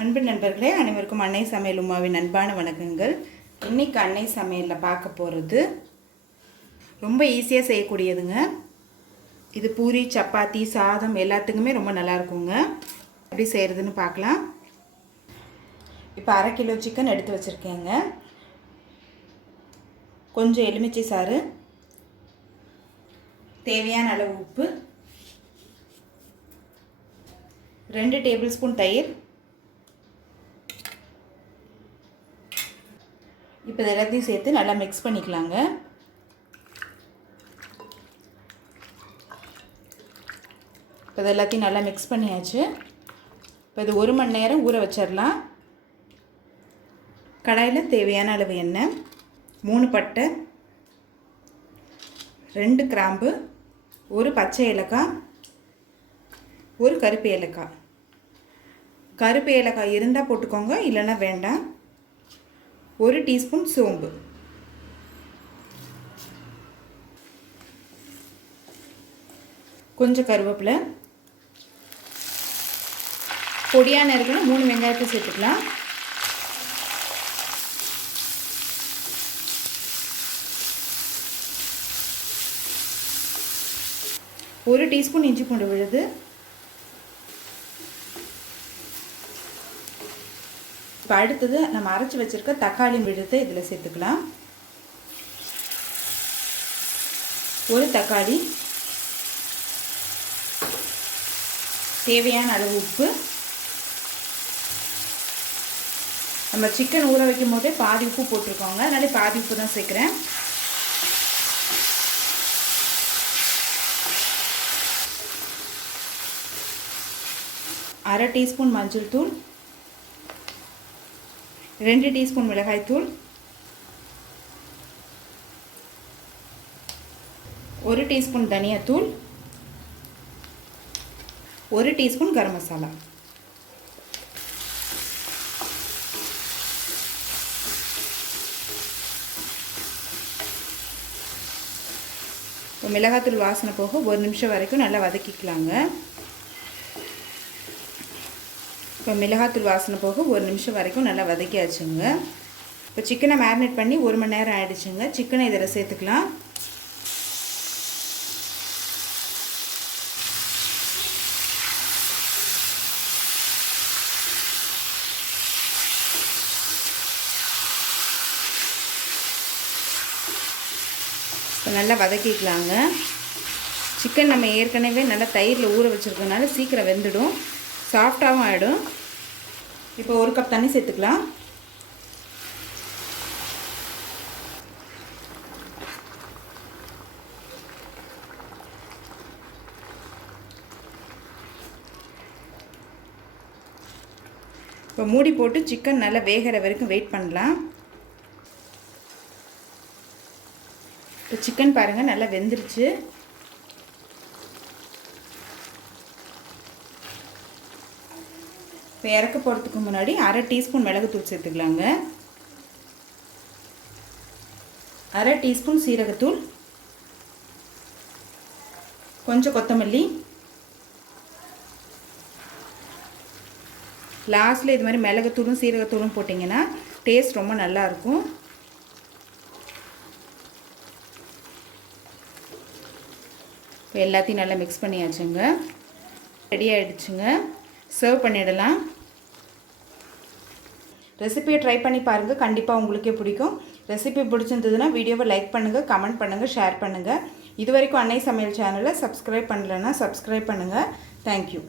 அன்பு நண்பர்களே, அனைவருக்கும் அன்னை சமையல் உமாவின் அன்பான வணக்கங்கள். இன்றைக்கி அன்னை சமையலில் பார்க்க போகிறது ரொம்ப ஈஸியாக செய்யக்கூடியதுங்க. இது பூரி, சப்பாத்தி, சாதம் எல்லாத்துக்குமே ரொம்ப நல்லாயிருக்குங்க. எப்படி செய்கிறதுன்னு பார்க்கலாம். இப்போ 1/2 கிலோ சிக்கன் எடுத்து வச்சுருக்கேங்க. கொஞ்சம் எலுமிச்சை சாறு, தேவையான அளவு உப்பு, 2 டேபிள் ஸ்பூன் தயிர். இப்போ இது எல்லாத்தையும் சேர்த்து நல்லா மிக்ஸ் பண்ணிக்கலாங்க. இப்போ இது எல்லாத்தையும் நல்லா மிக்ஸ் பண்ணியாச்சு. இப்போ இது 1 மணி நேரம் ஊற வச்சிடலாம். கடாயில் தேவையான அளவு எண்ணெய், 3 பட்டை, 2 கிராம்பு, 1 பச்சை ஏலக்காய், 1 கருப்பு ஏலக்காய். கருப்பு ஏலக்காய் இருந்தால் போட்டுக்கோங்க, இல்லைன்னா வேண்டாம். 1 டீஸ்பூன் சோம்பு, கொஞ்சம் கருவேப்பிலை, பொடியான இருக்கிற 3 வெங்காயத்தை சேர்த்துக்கலாம். ஒரு டீஸ்பூன் இஞ்சி பூண்டு விழுது, இப்போ அடுத்தது நம்ம அரைச்சி வச்சுருக்க தக்காளி விழுதை இதில் சேர்த்துக்கலாம். 1 தக்காளி, தேவையான அளவு உப்பு. நம்ம சிக்கன் ஊற வைக்கும் போதே பாதி உப்பு போட்டிருக்கோங்க, அதனால பாதி உப்பு தான் சேர்க்குறேன். அரை டீஸ்பூன் மஞ்சள் தூள், 2 டீஸ்பூன் மிளகாய்த்தூள், 1 டீஸ்பூன் தனியாத்தூள், 1 டீஸ்பூன் கரம் மசாலா. இப்போ மிளகாய்த்தூள் வாசனை போக 1 நிமிஷம் வரைக்கும் நல்லா வதக்கிக்கலாங்க. இப்போ மிளகாத்தூள் வாசனை போக 1 நிமிஷம் வரைக்கும் நல்லா வதக்கியாச்சுங்க. இப்போ சிக்கனை மேரினேட் பண்ணி 1 மணி நேரம் ஆகிடுச்சுங்க. சிக்கனை இதில் சேர்த்துக்கலாம். இப்போ நல்லா வதக்கிக்கலாங்க. சிக்கன் நம்ம ஏற்கனவே நல்லா தயிரில் ஊற வச்சுருக்கனால சீக்கிரம் வெந்துடும், சாஃப்டாகவும் ஆகிடும். இப்போ 1 கப் தண்ணி சேர்த்துக்கலாம். இப்போ மூடி போட்டு சிக்கன் நல்லா வேகிற வரைக்கும் வெயிட் பண்ணலாம். இப்போ சிக்கன் பாருங்கள் நல்லா வெந்துருச்சு. இப்போ இறக்க போகிறதுக்கு முன்னாடி 1/2 டீஸ்பூன் மிளகுத்தூள் சேர்த்துக்கலாங்க. 1/2 டீஸ்பூன் சீரகத்தூள், கொஞ்சம் கொத்தமல்லி. லாஸ்ட்டில் இது மாதிரி மிளகுத்தூளும் சீரகத்தூளும் போட்டிங்கன்னா டேஸ்ட் ரொம்ப நல்லாயிருக்கும். இப்போ எல்லாத்தையும் நல்லா மிக்ஸ் பண்ணியாச்சுங்க. ரெடி ஆகிடுச்சுங்க. சர்வ் பண்ணிடலாம். ரெசிபியை ட்ரை பண்ணி பாருங்கள், கண்டிப்பாக உங்களுக்கே பிடிக்கும். ரெசிபி பிடிச்சிருந்ததுன்னா வீடியோவை லைக் பண்ணுங்கள், கமெண்ட் பண்ணுங்கள், ஷேர் பண்ணுங்கள். இது வரைக்கும் அன்னை சமையல் சேனலை சப்ஸ்கிரைப் பண்ணலைன்னா சப்ஸ்கிரைப் பண்ணுங்கள். தேங்க்யூ.